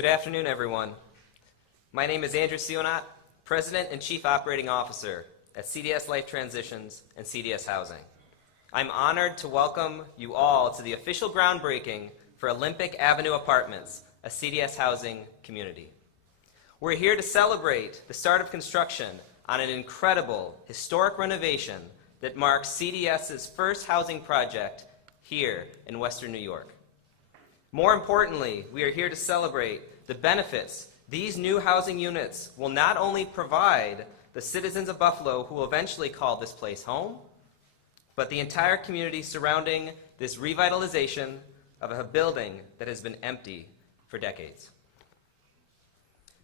Good afternoon, everyone. My name is Andrew Sionat, President and Chief Operating Officer at CDS Life Transitions and CDS Housing. I'm honored to welcome you all to the official groundbreaking for Olympic Avenue Apartments, a CDS housing community. We're here to celebrate the start of construction on an incredible historic renovation that marks CDS's first housing project here in Western New York. More importantly, we are here to celebrate the benefits these new housing units will not only provide the citizens of Buffalo who will eventually call this place home, but the entire community surrounding this revitalization of a building that has been empty for decades.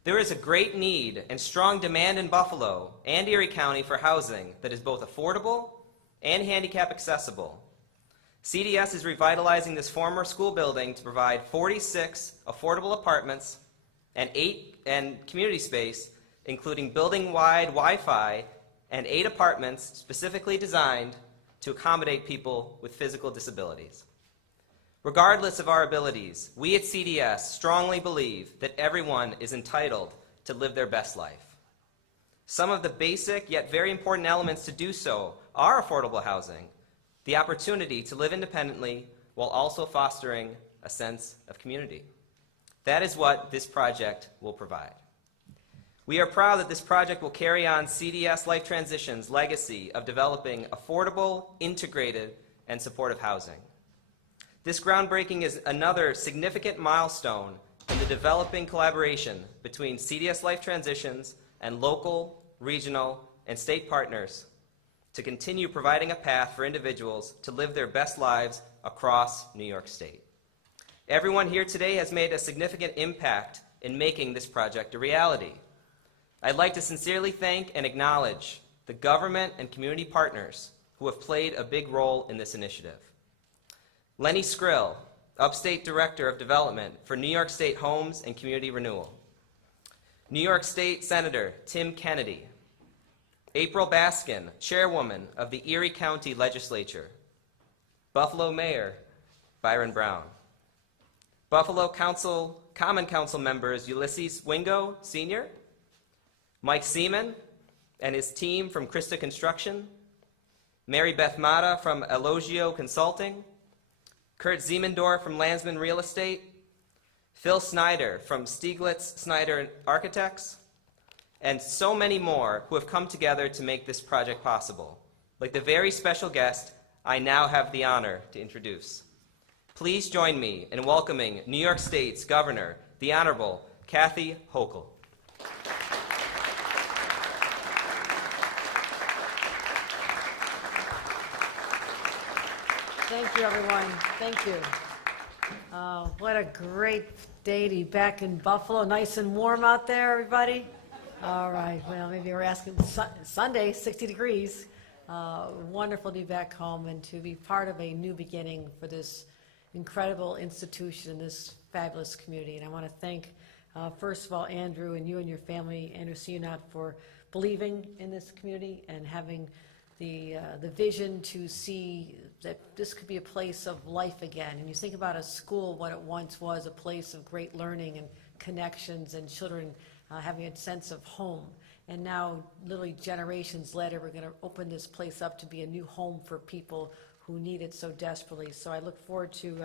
There is a great need and strong demand in Buffalo and Erie County for housing that is both affordable and handicap accessible. CDS is revitalizing this former school building to provide 46 affordable apartments and community space, including building-wide Wi-Fi and 8 apartments specifically designed to accommodate people with physical disabilities. Regardless of our abilities, we at CDS strongly believe that everyone is entitled to live their best life. Some of the basic yet very important elements to do so are affordable housing, the opportunity to live independently while also fostering a sense of community. That is what this project will provide. We are proud that this project will carry on CDS Life Transitions' legacy of developing affordable, integrated, and supportive housing. This groundbreaking is another significant milestone in the developing collaboration between CDS Life Transitions and local, regional, and state partners to continue providing a path for individuals to live their best lives across New York State. Everyone here today has made a significant impact in making this project a reality. I'd like to sincerely thank and acknowledge the government and community partners who have played a big role in this initiative. Lenny Skrill, Upstate Director of Development for New York State Homes and Community Renewal. New York State Senator Tim Kennedy. April Baskin, Chairwoman of the Erie County Legislature. Buffalo Mayor Byron Brown. Buffalo Common Council members Ulysses Wingo, Sr., Mike Seaman and his team from Krista Construction, Mary Beth Mata from Elogio Consulting, Kurt Ziemendorf from Landsman Real Estate, Phil Snyder from Stieglitz Snyder Architects, and so many more who have come together to make this project possible, like the very special guest I now have the honor to introduce. Please join me in welcoming New York State's Governor, the Honorable Kathy Hochul. Thank you, everyone. Thank you. What a great day to be back in Buffalo. Nice and warm out there, everybody. All right. Well, maybe we're asking Sunday, 60 degrees. Wonderful to be back home and to be part of a new beginning for this incredible institution and this fabulous community. And I want to thank, first of all, Andrew and you and your family, Andrew Sionat, for believing in this community and having the vision to see that this could be a place of life again. And you think about a school, what it once was, a place of great learning and connections and children having a sense of home. And now, literally generations later, we're going to open this place up to be a new home for people who need it so desperately. So I look forward to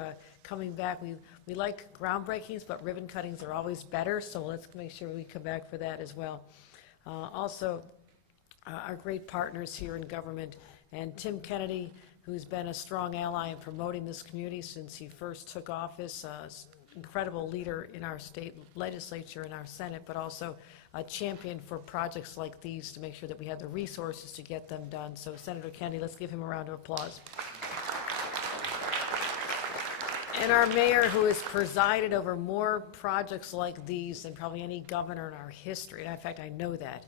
coming back. We like groundbreakings, but ribbon cuttings are always better, so let's make sure we come back for that as well. Also, our great partners here in government, and Tim Kennedy, who's been a strong ally in promoting this community since he first took office, incredible leader in our state legislature and our Senate, but also a champion for projects like these to make sure that we have the resources to get them done. So Senator Kennedy, let's give him a round of applause. And our mayor, who has presided over more projects like these than probably any governor in our history. And in fact, I know that.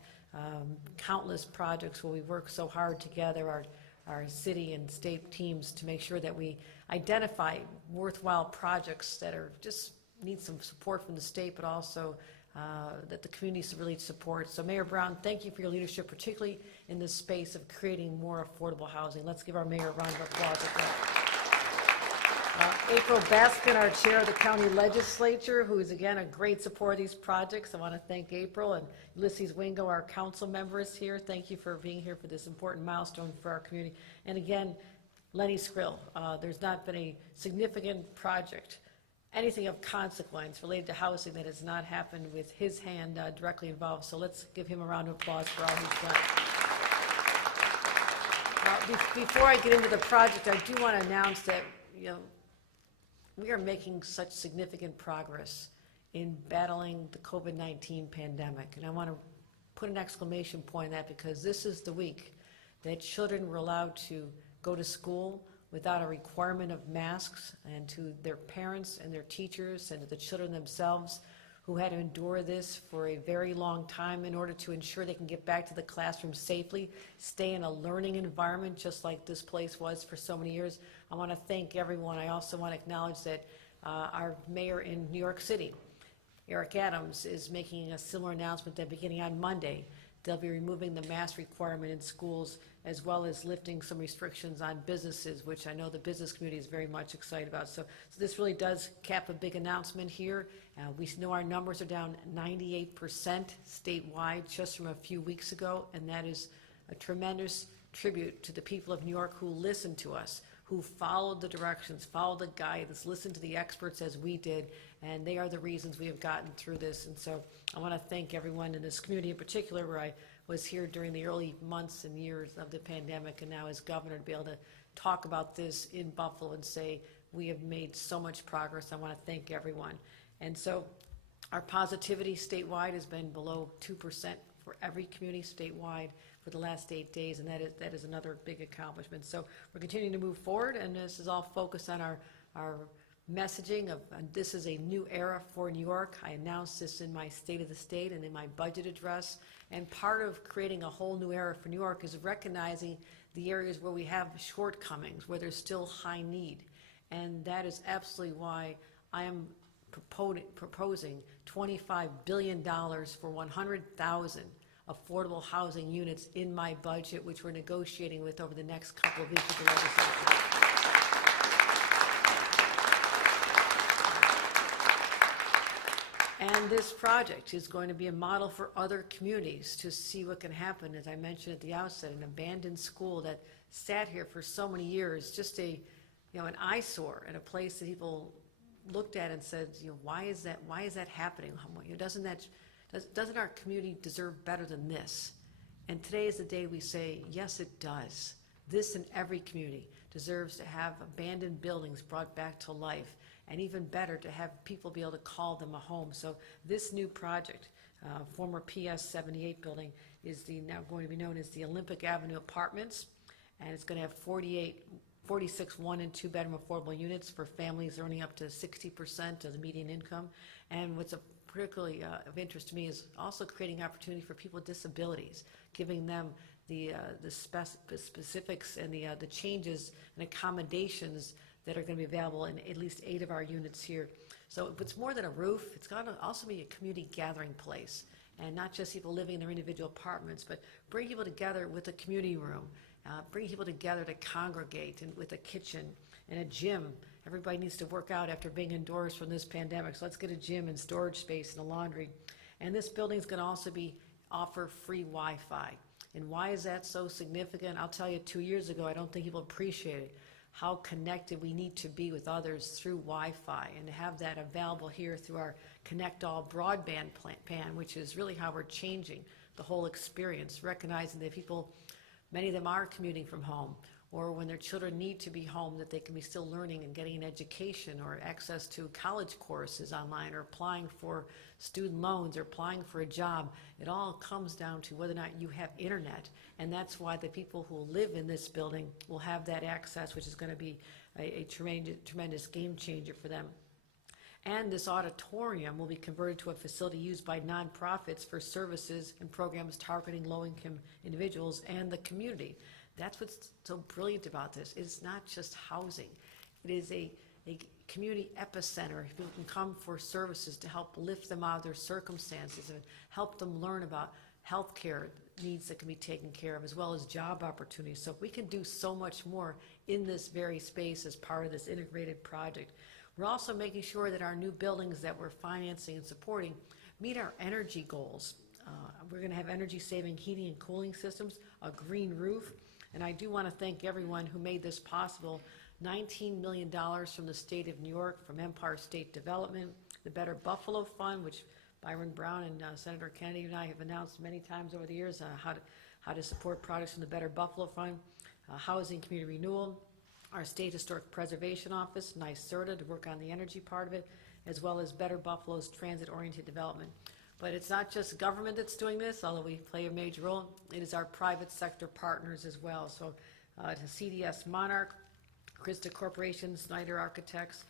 Countless projects where we work so hard together, our city and state teams, to make sure that we identify worthwhile projects that are just need some support from the state, but also that the community really supports. So Mayor Brown, thank you for your leadership, particularly in this space of creating more affordable housing. Let's give our mayor a round of applause. April Baskin, our chair of the county legislature, who is again a great supporter of these projects. I want to thank April, and Ulysses Wingo, our council members here. Thank you for being here for this important milestone for our community. And again, Lenny Skrill, there's not been a significant project, anything of consequence related to housing that has not happened with his hand directly involved. So let's give him a round of applause for all he's done. Before I get into the project, I do want to announce that, we are making such significant progress in battling the COVID-19 pandemic. And I want to put an exclamation point on that, because this is the week that children were allowed to go to school without a requirement of masks, and to their parents and their teachers and to the children themselves who had to endure this for a very long time in order to ensure they can get back to the classroom safely, stay in a learning environment just like this place was for so many years. I want to thank everyone. I also want to acknowledge that our mayor in New York City, Eric Adams, is making a similar announcement that beginning on Monday, they'll be removing the mask requirement in schools, as well as lifting some restrictions on businesses, which I know the business community is very much excited about. So this really does cap a big announcement here. We know our numbers are down 98% statewide just from a few weeks ago, and that is a tremendous tribute to the people of New York who listened to us, who followed the directions, followed the guidance, listened to the experts as we did, and they are the reasons we have gotten through this. And so I want to thank everyone in this community in particular, where I was here during the early months and years of the pandemic, and now as governor to be able to talk about this in Buffalo and say we have made so much progress. I want to thank everyone. And so our positivity statewide has been below 2% for every community statewide for the last 8 days, and that is another big accomplishment. So we're continuing to move forward, and this is all focused on our messaging of this is a new era for New York. I announced this in my State of the State and in my budget address, and part of creating a whole new era for New York is recognizing the areas where we have shortcomings, where there's still high need, and that is absolutely why I am proposing $25 billion for 100,000 affordable housing units in my budget, which we're negotiating with over the next couple of weeks with the legislature. And this project is going to be a model for other communities to see what can happen. As I mentioned at the outset, an abandoned school that sat here for so many years, just an eyesore, and a place that people looked at and said, why is that happening? Doesn't our community deserve better than this? And today is the day we say, yes, it does. This and every community deserves to have abandoned buildings brought back to life, and even better, to have people be able to call them a home. So this new project, former PS 78 building, is now going to be known as the Olympic Avenue Apartments, and it's going to have 46 one and two bedroom affordable units for families earning up to 60% of the median income. And what's particularly of interest to me is also creating opportunity for people with disabilities, giving them the specifics and the changes and accommodations that are going to be available in at least 8 of our units here. So if it's more than a roof, it's going to also be a community gathering place, and not just people living in their individual apartments, but bring people together with a community room, bring people together to congregate, and with a kitchen and a gym. Everybody needs to work out after being indoors from this pandemic, so let's get a gym and storage space and a laundry. And this building is going to also offer free Wi-Fi. And why is that so significant? I'll tell you, 2 years ago, I don't think people appreciated how connected we need to be with others through Wi-Fi, and to have that available here through our Connect All broadband plan, which is really how we're changing the whole experience, recognizing that people, many of them are commuting from home, or when their children need to be home, that they can be still learning and getting an education, or access to college courses online, or applying for student loans, or applying for a job. It all comes down to whether or not you have internet, and that's why the people who live in this building will have that access, which is going to be a tremendous game changer for them. And this auditorium will be converted to a facility used by nonprofits for services and programs targeting low-income individuals and the community. That's what's so brilliant about this. It's not just housing. It is a community epicenter. People can come for services to help lift them out of their circumstances and help them learn about healthcare needs that can be taken care of, as well as job opportunities. So we can do so much more in this very space as part of this integrated project. We're also making sure that our new buildings that we're financing and supporting meet our energy goals. We're going to have energy-saving heating and cooling systems, a green roof, and I do want to thank everyone who made this possible. $19 million from the state of New York, from Empire State Development, the Better Buffalo Fund, which Byron Brown and Senator Kennedy and I have announced many times over the years how to support projects from the Better Buffalo Fund, Housing Community Renewal, our State Historic Preservation Office, NYSERDA, to work on the energy part of it, as well as Better Buffalo's transit-oriented development. But it's not just government that's doing this, although we play a major role. It is our private sector partners as well. So to CDS Monarch, Krista Corporation, Snyder Architects,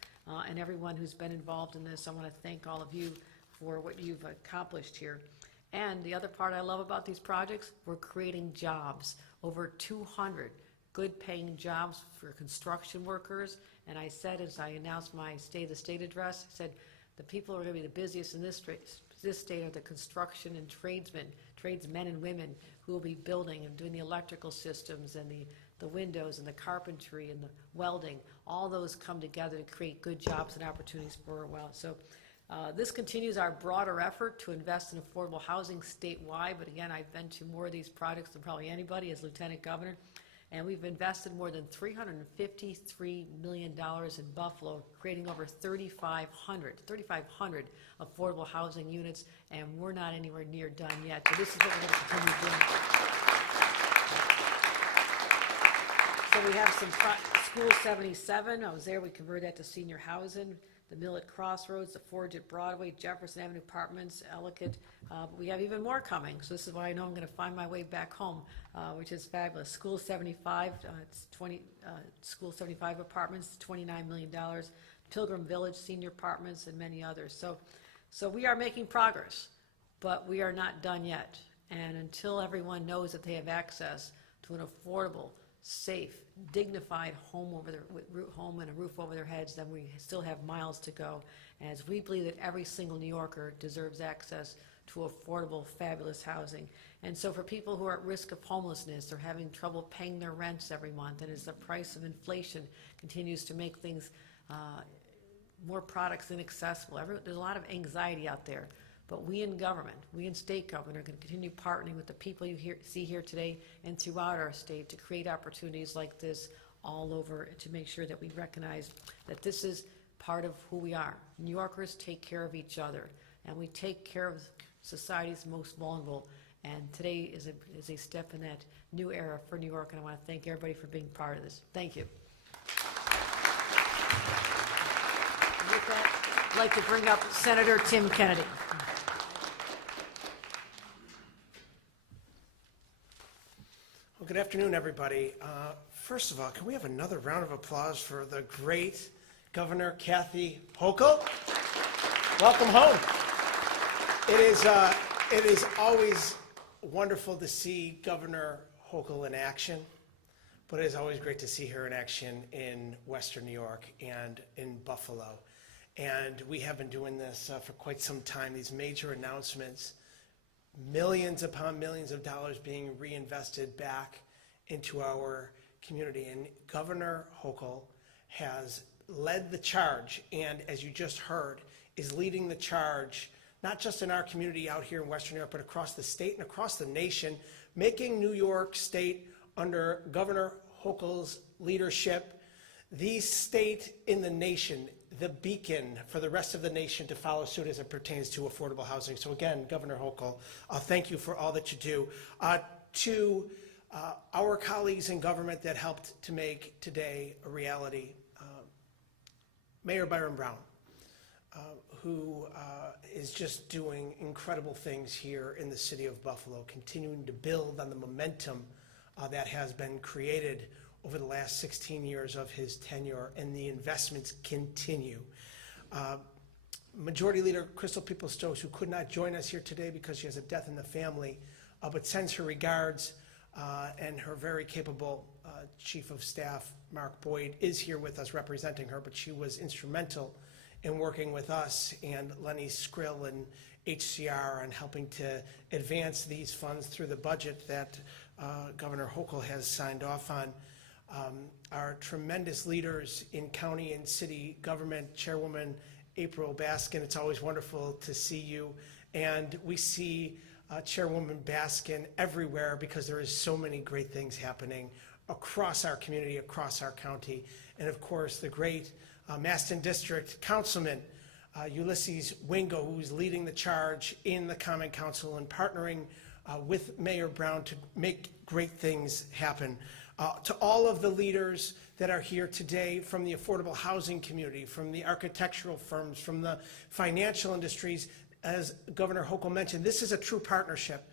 and everyone who's been involved in this. I want to thank all of you for what you've accomplished here. And the other part I love about these projects, we're creating jobs, over 200 good-paying jobs for construction workers. And I said, as I announced my State of the State address, I said, the people who are going to be the busiest in this state are the construction and tradesmen and women who will be building and doing the electrical systems and the windows and the carpentry and the welding. All those come together to create good jobs and opportunities for a while. So this continues our broader effort to invest in affordable housing statewide. But again, I've been to more of these projects than probably anybody as Lieutenant Governor. And we've invested more than $353 million in Buffalo, creating over 3,500 affordable housing units, and we're not anywhere near done yet. So this is what we're going to continue doing. So we have some School 77. I was there. We converted that to senior housing. The Mill at Crossroads, the Forge at Broadway, Jefferson Avenue Apartments, Ellicott. But we have even more coming. So this is why I know I'm going to find my way back home, which is fabulous. School 75, it's 20 School 75 apartments, $29 million. Pilgrim Village Senior Apartments, and many others. So we are making progress, but we are not done yet. And until everyone knows that they have access to an affordable, safe, dignified home and a roof over their heads, then we still have miles to go. As we believe that every single New Yorker deserves access to affordable, fabulous housing. And so for people who are at risk of homelessness or having trouble paying their rents every month, and as the price of inflation continues to make things more products inaccessible, there's a lot of anxiety out there. But we in government, we in state government, are going to continue partnering with the people you see here today and throughout our state to create opportunities like this all over, to make sure that we recognize that this is part of who we are. New Yorkers take care of each other, and we take care of society's most vulnerable. And today is a step in that new era for New York, and I want to thank everybody for being part of this. Thank you. And with that, I'd like to bring up Senator Tim Kennedy. Well, good afternoon, everybody. First of all, can we have another round of applause for the great Governor Kathy Hochul? Welcome home. It is always wonderful to see Governor Hochul in action, but it is always great to see her in action in Western New York and in Buffalo. And we have been doing this for quite some time, these major announcements, millions upon millions of dollars being reinvested back into our community. And Governor Hochul has led the charge, and as you just heard, is leading the charge, not just in our community out here in Western New York, but across the state and across the nation, making New York State, under Governor Hochul's leadership, the state in the nation, the beacon for the rest of the nation to follow suit as it pertains to affordable housing. So again, Governor Hochul, thank you for all that you do. To our colleagues in government that helped to make today a reality, Mayor Byron Brown, who is just doing incredible things here in the city of Buffalo, continuing to build on the momentum that has been created over the last 16 years of his tenure, and the investments continue. Majority Leader Crystal Peoples-Stokes, who could not join us here today because she has a death in the family, but sends her regards, and her very capable Chief of Staff, Mark Boyd, is here with us representing her, but she was instrumental in working with us and Lenny Skrill and HCR on helping to advance these funds through the budget that Governor Hochul has signed off on. Our tremendous leaders in county and city government, Chairwoman April Baskin, it's always wonderful to see you. And we see Chairwoman Baskin everywhere because there is so many great things happening across our community, across our county. And of course, the great Maston District Councilman, Ulysses Wingo, who's leading the charge in the Common Council and partnering with Mayor Brown to make great things happen. To all of the leaders that are here today from the affordable housing community, from the architectural firms, from the financial industries, as Governor Hochul mentioned, this is a true partnership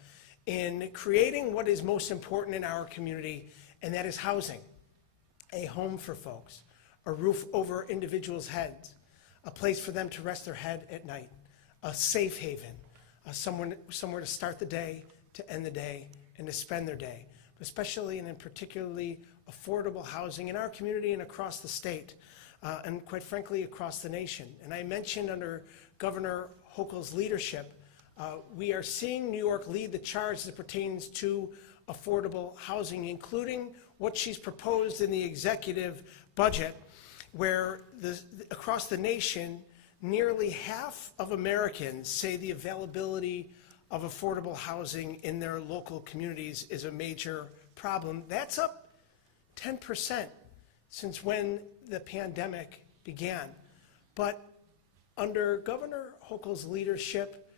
in creating what is most important in our community, and that is housing, a home for folks, a roof over individuals' heads, a place for them to rest their head at night, a safe haven, somewhere to start the day, to end the day, and to spend their day, especially and in particularly affordable housing in our community and across the state, and quite frankly, across the nation. And I mentioned under Governor Hochul's leadership, we are seeing New York lead the charge as it pertains to affordable housing, including what she's proposed in the executive budget, where across the nation, nearly half of Americans say the availability of affordable housing in their local communities is a major problem. That's up 10% since when the pandemic began. But under Governor Hochul's leadership,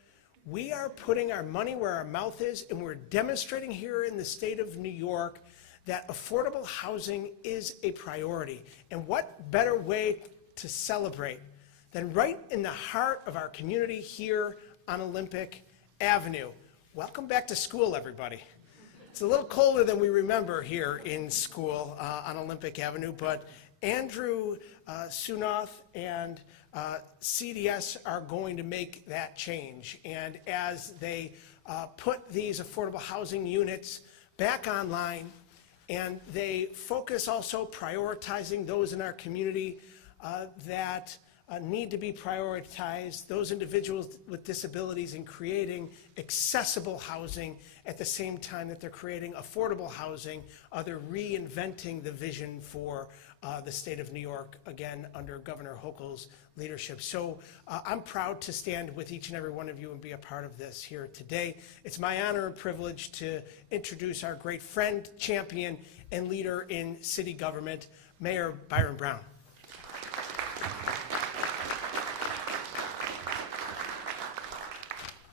we are putting our money where our mouth is, and we're demonstrating here in the state of New York that affordable housing is a priority. And what better way to celebrate than right in the heart of our community here on Olympic Avenue. Welcome back to school, everybody. It's a little colder than we remember here in school on Olympic Avenue, but Andrew Sunoth and CDS are going to make that change. And as they put these affordable housing units back online, and they focus also prioritizing those in our community that need to be prioritized, those individuals with disabilities, in creating accessible housing at the same time that they're creating affordable housing. They're reinventing the vision for the state of New York, again, under Governor Hochul's leadership. So I'm proud to stand with each and every one of you and be a part of this here today. It's my honor and privilege to introduce our great friend, champion, and leader in city government, Mayor Byron Brown.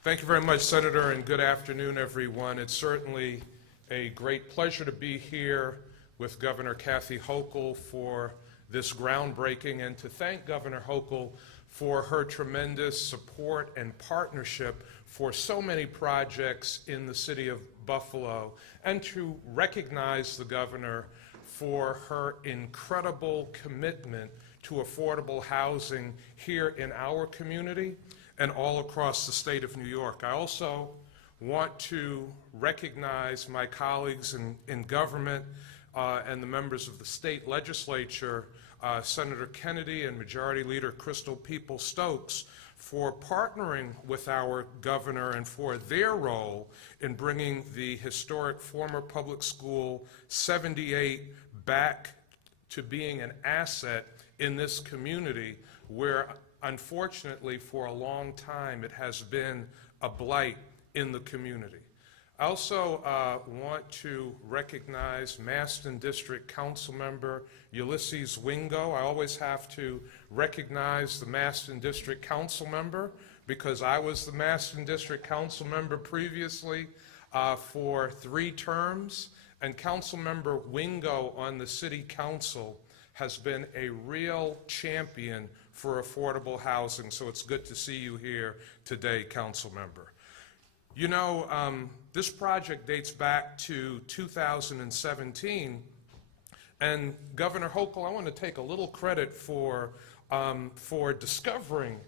Thank you very much, Senator, and good afternoon, everyone. It's certainly a great pleasure to be here with Governor Kathy Hochul for this groundbreaking, and to thank Governor Hochul for her tremendous support and partnership for so many projects in the city of Buffalo, and to recognize the governor for her incredible commitment to affordable housing here in our community and all across the state of New York. I also want to recognize my colleagues in government and the members of the state legislature, Senator Kennedy and Majority Leader Crystal People-Stokes, for partnering with our governor and for their role in bringing the historic former public school 78 back to being an asset in this community, where unfortunately for a long time it has been a blight in the community. I also want to recognize Maston District Council Member Ulysses Wingo. I always have to recognize the Maston District Council Member because I was the Maston District Council Member previously for 3 terms, and Council Member Wingo on the City Council has been a real champion for affordable housing, so it's good to see you here today, Council Member. You know, this project dates back to 2017, and Governor Hochul, I want to take a little credit for discovering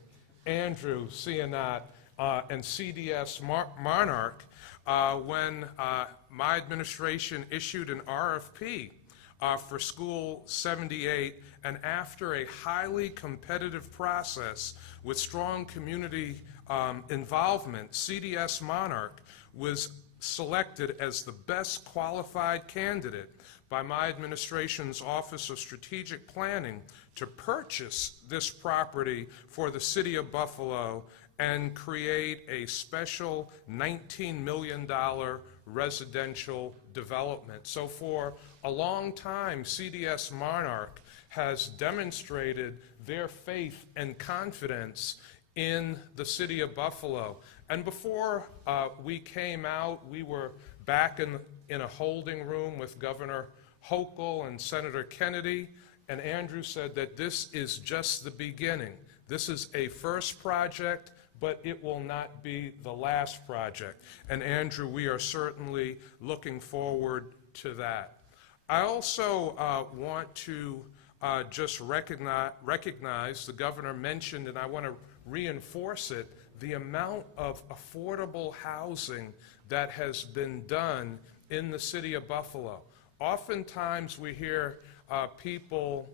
Andrew Sunoth and CDS Monarch when my administration issued an RFP for School 78, and after a highly competitive process with strong community involvement, CDS Monarch was selected as the best qualified candidate by my administration's Office of Strategic Planning to purchase this property for the City of Buffalo and create a special $19 million residential development. So for a long time, CDS Monarch has demonstrated their faith and confidence in the City of Buffalo. And before we came out, we were back in a holding room with Governor Hochul and Senator Kennedy, and Andrew said that this is just the beginning. This is a first project, but it will not be the last project. And Andrew, we are certainly looking forward to that. I also want to just recognize, the governor mentioned, and I want to reinforce it, the amount of affordable housing that has been done in the City of Buffalo. Oftentimes we hear people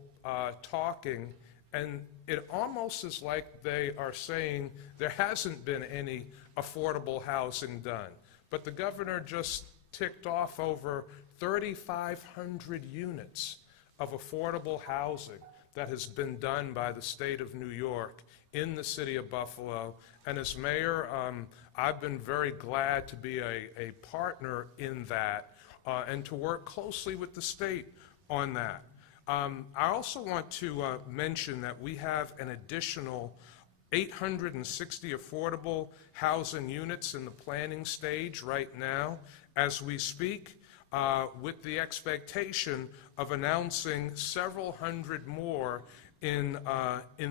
talking, and it almost is like they are saying there hasn't been any affordable housing done. But the governor just ticked off over 3,500 units of affordable housing that has been done by the state of New York in the City of Buffalo. And as mayor, I've been very glad to be a partner in that and to work closely with the state on that. I also want to mention that we have an additional 860 affordable housing units in the planning stage right now as we speak, with the expectation of announcing several hundred more in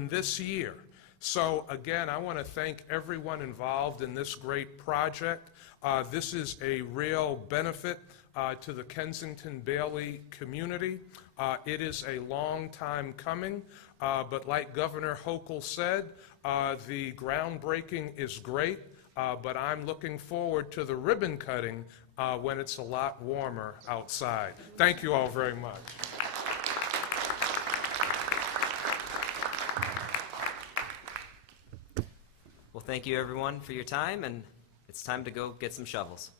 this year. So again, I want to thank everyone involved in this great project. This is a real benefit to the Kensington Bailey community. It is a long time coming, but like Governor Hochul said, the groundbreaking is great, but I'm looking forward to the ribbon cutting when it's a lot warmer outside. Thank you all very much. Well, thank you everyone for your time, and it's time to go get some shovels.